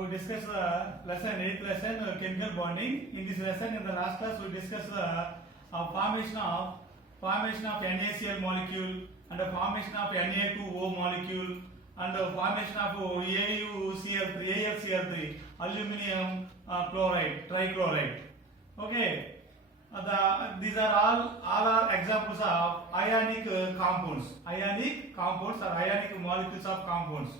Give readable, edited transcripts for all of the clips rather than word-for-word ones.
we discuss lesson 8th lesson chemical bonding. In this lesson, in the last class, we discussed formation of NaCl molecule and the formation of Na2O molecule and the formation of AuCl3, aluminum chloride, trichloride. Okay, these are all are examples of ionic compounds. Ionic compounds or ionic molecules of compounds.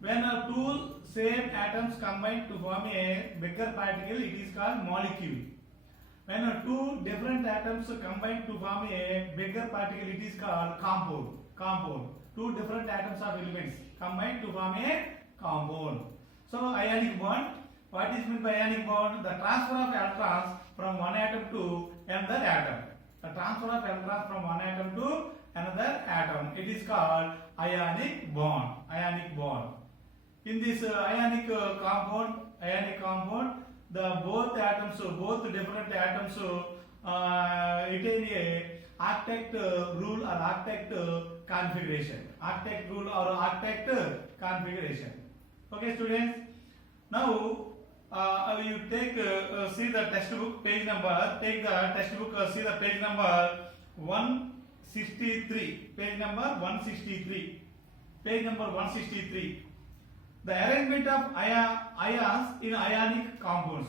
When two same atoms combine to form a bigger particle, it is called molecule. When two different atoms combine to form a bigger particle, it is called compound. Two different atoms of elements combine to form a compound. So ionic bond. What is meant by ionic bond? The transfer of electrons from one atom to another atom. The transfer of electrons from one atom to another atom. It is called ionic bond. In this ionic compound, the both different atoms retain a octet rule or octet configuration. Okay, students. Now you take see the textbook page number. Take the textbook. See the page number 163. Page number 163. The arrangement of ions in ionic compounds.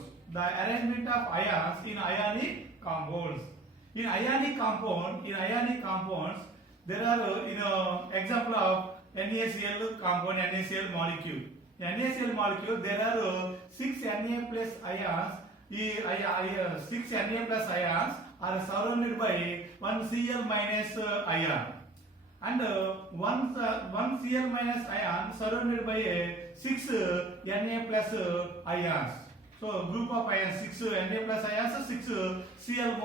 In ionic compounds, there are example of NaCl compound, NaCl molecule. NaCl molecule, there are 6 Na plus ions. 6 Na plus ions are surrounded by 1 Cl minus ion, and one Cl minus ion surrounded by 6 Na plus ions. So group of ions, 6 Na plus ions, 6 Cl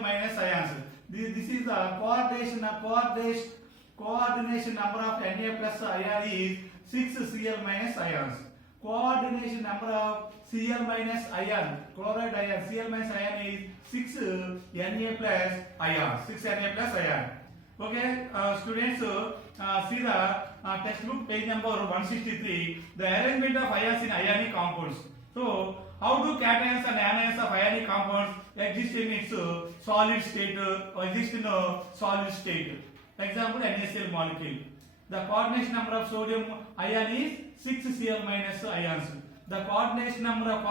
minus ions. This is the coordination number of Na plus ion is 6 Cl minus ions. Coordination number of Cl minus ion, chloride ion, Cl minus ion is 6 Na plus ion. Okay, students, see the textbook page number 163. The arrangement of ions in ionic compounds. So, how do cations and anions of ionic compounds exist in its solid state? Example, NaCl molecule. The coordination number of sodium ion is 6 Cl minus ions. The coordination number of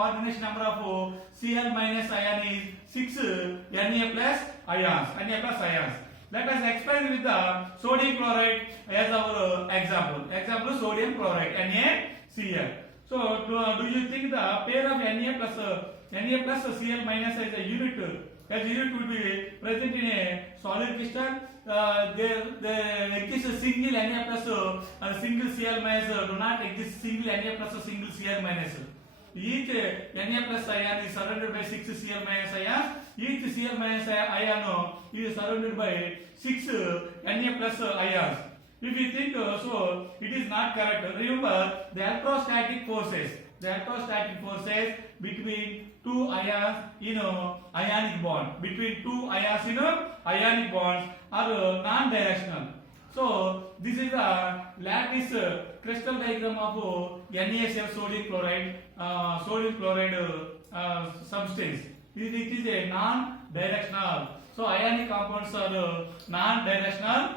Cl minus ion is 6 Na plus ions. Let us experiment with the sodium chloride as our example. Example, sodium chloride, NaCl. So, do you think the pair of Na plus Cl minus as a unit would be present in a solid crystal? There exists single Na plus single Cl minus do not exist single Na plus single Cl minus. Each Na plus ion is surrounded by 6 Cl minus ions. Each Cl minus ion is surrounded by 6 Na plus ions. If you think so, it is not correct. Remember the electrostatic forces between two ions in ionic bond. Are non-directional. So this is the lattice crystal diagram of NaCl sodium chloride substance. It is a non-directional. So ionic compounds are non-directional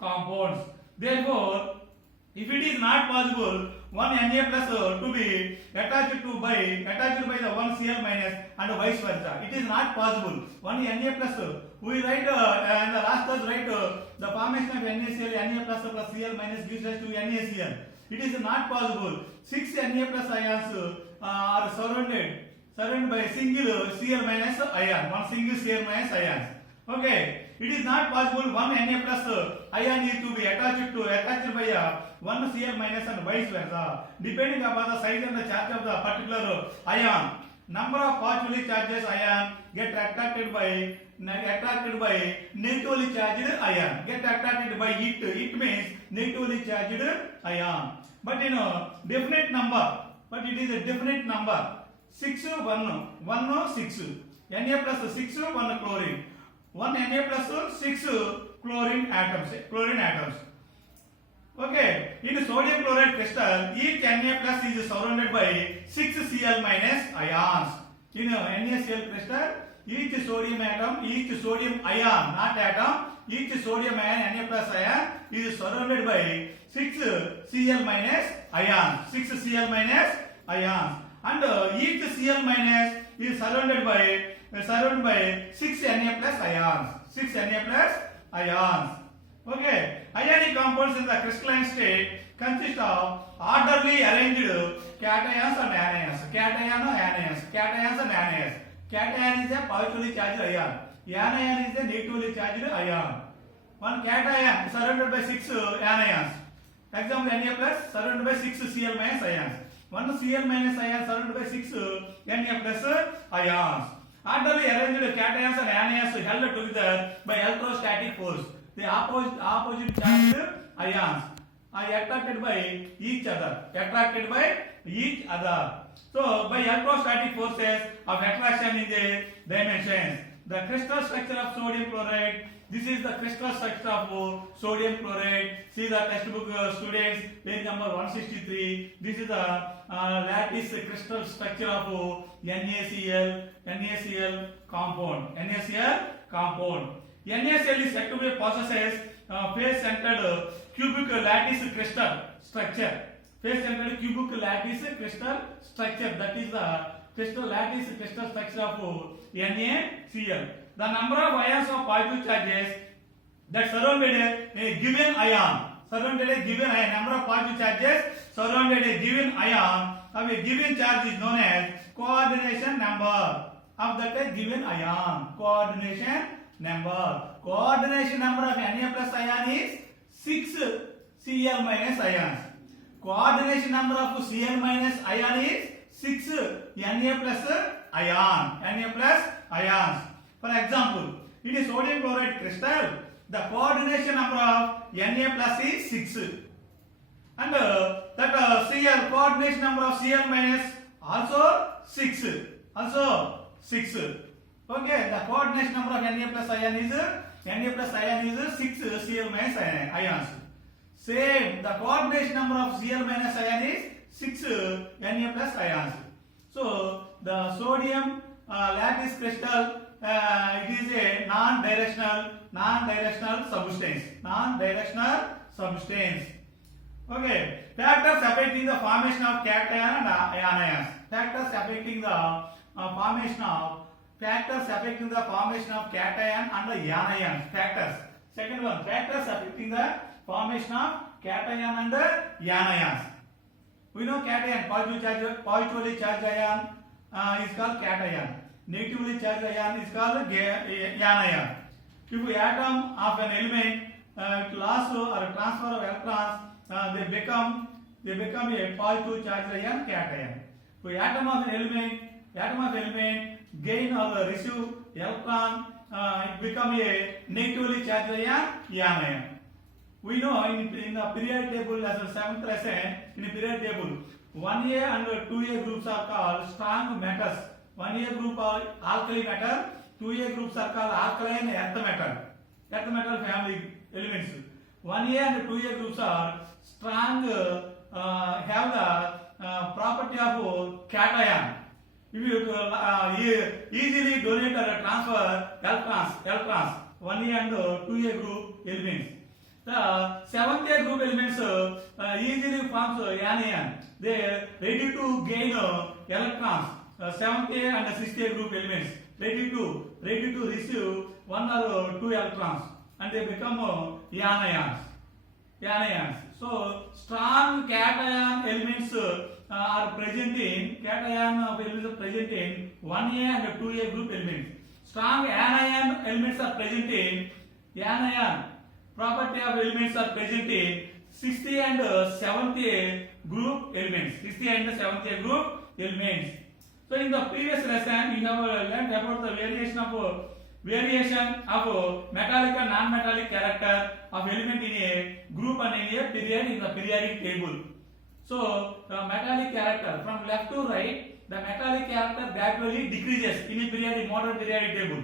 compounds. Therefore, if it is not possible one Na plus to be attached by the 1 Cl minus and vice versa, it is not possible. One Na plus, we write in the last class the formation of NaCl, Na plus Cl minus gives rise to NaCl. It is not possible. 6 Na plus ions are surrounded by single Cl minus ion, one single Cl minus ions. Okay, it is not possible one Na plus ion is to be attached by 1 Cl minus and vice versa, depending upon the size and the charge of the particular ion. Number of positively charged ion get attracted by negatively charged ion. Get attracted by it. It means negatively charged ion. But in a definite number. But it is a definite number. 6 1 6. Na plus 6 1 chlorine. 1 Na plus 6 chlorine atoms. Okay, in sodium chloride crystal, each Na plus is surrounded by 6 Cl minus ions. In NaCl crystal, each sodium atom, each sodium ion, not atom, each sodium ion, Na plus ion is surrounded by 6 Cl minus ions. 6 Cl minus ions. And each Cl minus is surrounded by 6 Na plus ions. 6 Na plus ions. Okay, ionic compounds in the crystalline state consist of orderly arranged cations and anions. Cation or anions. Cations and anions. Cation is a positively charged ion. Anion is a negatively charged ion. One cation surrounded by 6 anions. Example, Na plus surrounded by 6 Cl minus ions. One Cl minus ion surrounded by 6 Na plus ions. Orderly arranged cations and anions held together by electrostatic force. The opposite charged ions are attracted by each other. Attracted by each other. So by electrostatic forces of attraction in the dimensions. The crystal structure of sodium chloride. This is the crystal structure of sodium chloride. See the textbook students, page number 163. This is the lattice crystal structure of NaCl compound. NaCl compound. NaCl is said to be possesses face-centered cubic lattice crystal structure. Face-centered cubic lattice crystal structure. That is the crystal lattice crystal structure of NaCl. The number of ions of positive charges that surrounded a given ion. Surrounded a given ion. Number of positive charges surrounded a given ion of a given charge is known as coordination number of that given ion. Coordination number. Coordination number of Na plus ion is 6 Cl minus ions. Coordination number of Cl minus ion is 6 Na plus ion. Na plus ions. For example, in a sodium chloride crystal, the coordination number of Na plus is 6. And that Cl coordination number of Cl minus also 6. Also 6. Okay, the coordination number of Na plus ion is 6 Cl minus ions. Same, the coordination number of Cl minus ion is 6 Na plus ions. So the sodium lattice crystal, it is a non-directional substance. Non-directional substance. Okay, factors affecting the formation of cation and anions. Factors affecting the formation of cation and anions. Factors. Second one, factors affecting the formation of cation and anions. We know cation, positively charged ion is called cation. Negatively charged ion is called anion. If atom of an element loss or transfer of electrons, they become a positive charged ion, cation. If atom of element gain or receive electron, it become a negatively charged ion, anion. We know in the periodic table as a 7th lesson, in the periodic table, 1A and 2A groups are called strong metals. 1A group are alkali metal, 2A groups are called alkaline earth metal. Earth metal family elements. 1A and 2A groups are strong, have the property of cation. If you easily donate or transfer electrons, 1A and 2A group elements. The 7th A group elements easily forms anion. They are ready to gain electrons. 7th A and 6th A group elements ready to receive 1 or 2 electrons, and they become anions. So strong cation elements are present in 1A and 2A group elements. Strong anion elements are present in anion. Property of elements are present in 6th and 7th A group elements. 6th and 7th A group elements. So in the previous lesson, you have learned about the variation of metallic and non-metallic character of element in a group and in a period in the periodic table. So the metallic character from left to right, the metallic character gradually decreases in a modern periodic table.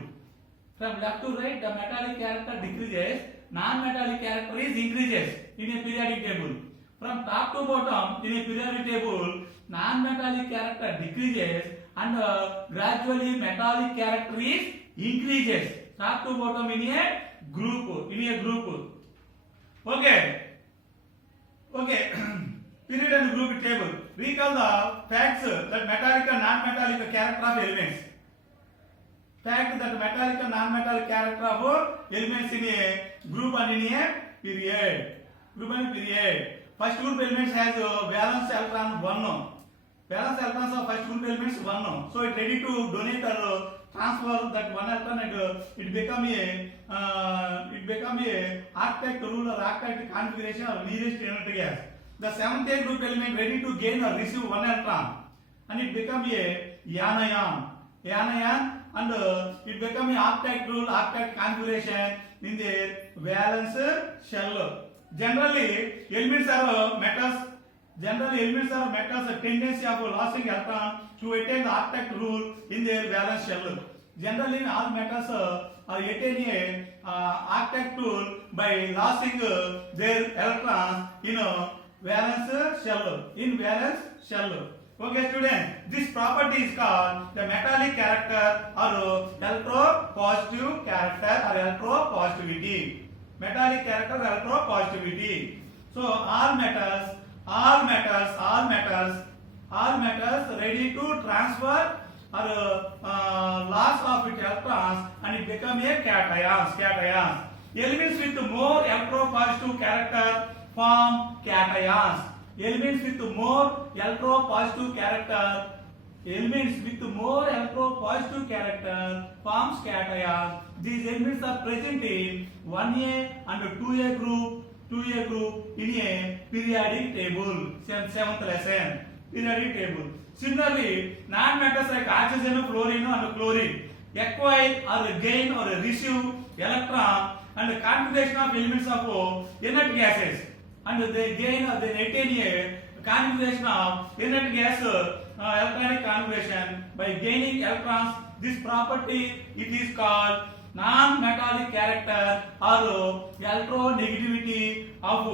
From left to right, the metallic character decreases non-metallic character is increases in a periodic table. From top to bottom in a periodic table, non-metallic character decreases and gradually metallic character is increases. Top to bottom in a group. Okay. Period and group table. Recall the facts that metallic and non-metallic character of elements. Fact that metallic and non-metallic character of elements in a group and in a period. First group elements has valence electron 1. Valence electrons of first group elements 1. So it ready to donate or transfer that one electron and it become a octet rule or octet configuration or nearest unit gas. The seventh group element ready to gain or receive one electron and it become a anion and it become a octet rule octet configuration in the valence shell. Generally elements are metals. A tendency of losing electron to attain the octet rule in their valence shell. Generally, all metals attain a octet rule by losing their electrons in valence shell. Okay, students, this property is called the metallic character or electropositive character or electropositivity. Metallic character or electropositivity. So all metals ready to transfer or loss of its electrons and it become a cations. Elements with more electropositive character form cations. Elements with more electropositive character forms cations. These elements are present in 1A and 2A group in a periodic table. Seventh lesson, periodic table. Similarly, non-metals like oxygen, fluorine and chlorine acquire or gain or receive electron and configuration of elements of inert gases, and they gain or they attain a configuration of inert gas electronic configuration by gaining electrons. This property it is called non-metallic character or electronegativity of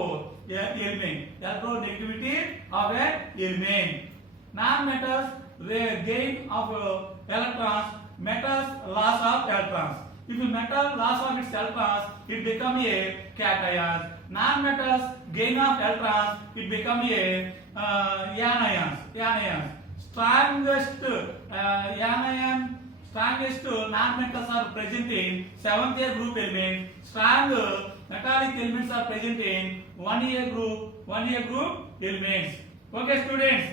element. Non-metals gain of electrons, metals loss of electrons. If a metal loss of its electrons, it become a cation. Non-metals gain of electrons, it become a anions. Strongest non-metals are present in 7th group element. Strong metallic elements are present in 1A group elements. Okay, students.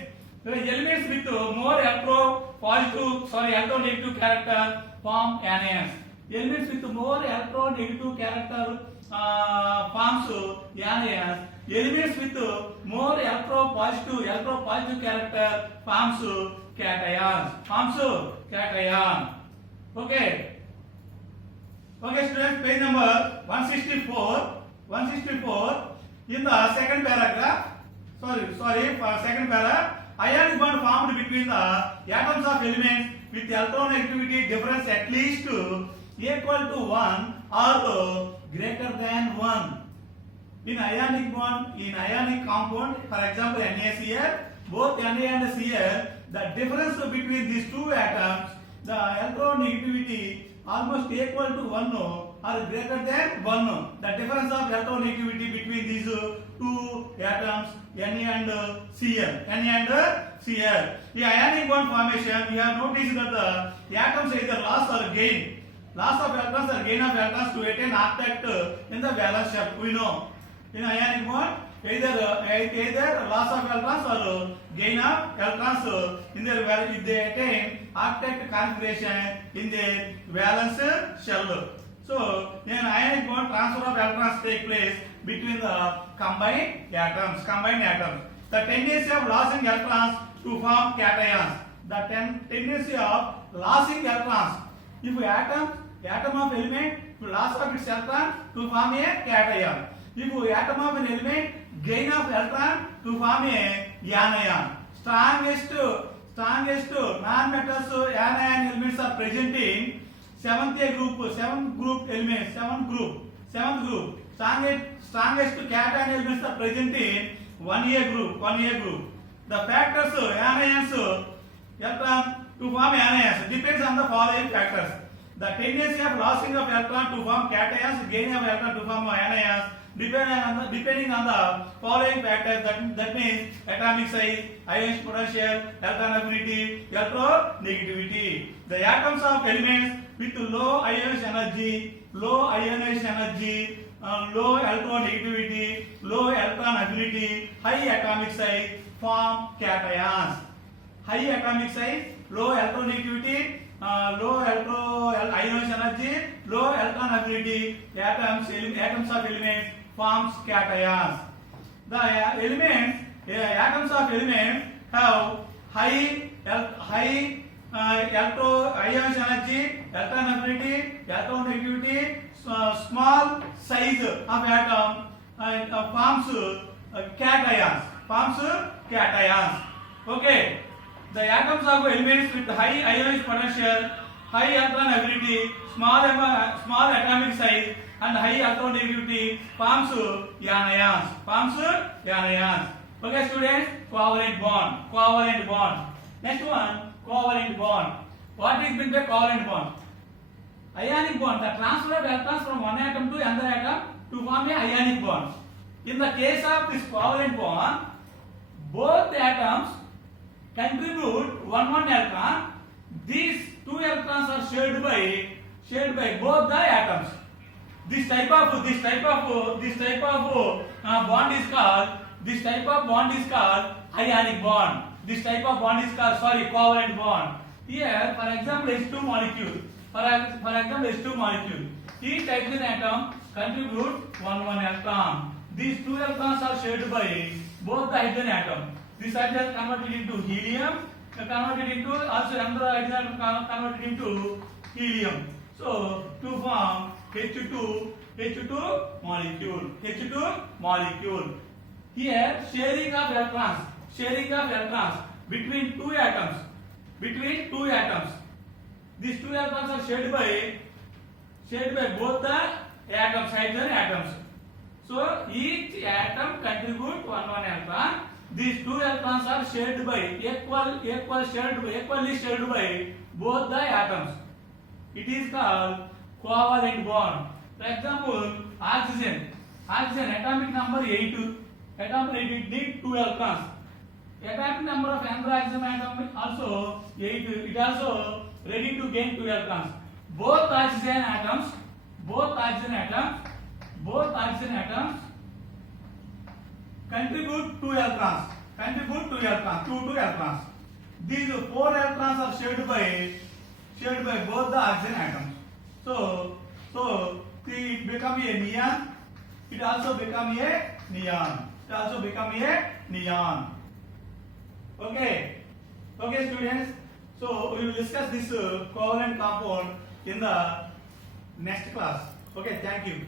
The elements with more electronegative character form anions. Elements with more electronegative character forms anions. Elements with more electropositive character forms cations. Okay, students, page number 164. In the second paragraph, second paragraph, ionic bond formed between the atoms of elements with electronegativity difference at least equal to 1 or greater than 1. In ionic compound, for example NaCl, both Na and Cl, the difference between these two atoms, the electronegativity almost equal to 1 or greater than 1. The difference of electronegativity between these two atoms Na and Cl. The ionic bond formation, we have noticed that the atoms either loss or gain. Loss of electrons or gain of electrons to attain octet in the valence shell. We know in ionic bond either loss of electrons or gain of electrons in their valence if they attain octet configuration in their valence shell. So in ionic bond transfer of electrons take place between the combined atoms. The tendency of losing electrons to form cations. The tendency of losing electrons. If atom of element to loss of its electron to form a cation. If atom of an element gain of electron to form a anion. Strongest non-metals anion elements are present in seventh group elements. strongest cation elements are present in 1A group. The factors anions electron to form anions depends on the following factors. The tendency of losing of electron to form cations, gaining of electron to form anions depending on the following factors. That means atomic size, ion potential, electron affinity, electronegativity. The atoms of elements with low ionization energy, low electronegativity, low electron affinity, high atomic size form cations. High atomic size, low electronegativity, low ionization energy, low electron affinity, atoms of elements forms cations. The atoms of elements have high ionization energy, electron affinity, electronegativity, small size of atom forms cations. Okay. The atoms of elements with high ionic potential, high electron affinity, small atomic size, and high electronegativity forms anions. Okay, students, covalent bond. Next one, covalent bond. What is meant by covalent bond? Ionic bond, the transfer of electrons from one atom to another atom to form a ionic bond. In the case of this covalent bond, both the atoms contribute one electron. These two electrons are shared by both the atoms. This type of bond is called ionic bond. This type of bond is called covalent bond. Here, for example, H2 molecule. Each hydrogen atom contribute one electron. These two electrons are shared by both the hydrogen atom. This hydrogen converted into helium, converted into helium. So to form H2 molecule. Here sharing of electrons between two atoms. These two electrons are shared by both the atoms, hydrogen atoms. So each atom contribute one electron. These two electrons are shared by equally shared by both the atoms. It is called covalent bond. For example, oxygen atomic number 8. It need 2 electrons. Atomic number of another oxygen atom also 8. It also ready to gain 2 electrons. Both oxygen atoms contribute 2 electrons. 2 electrons. These 4 electrons are shared by both the oxygen atoms. So it become a neon. It also become a neon. Okay, students. So we will discuss this covalent compound in the next class. Okay, thank you.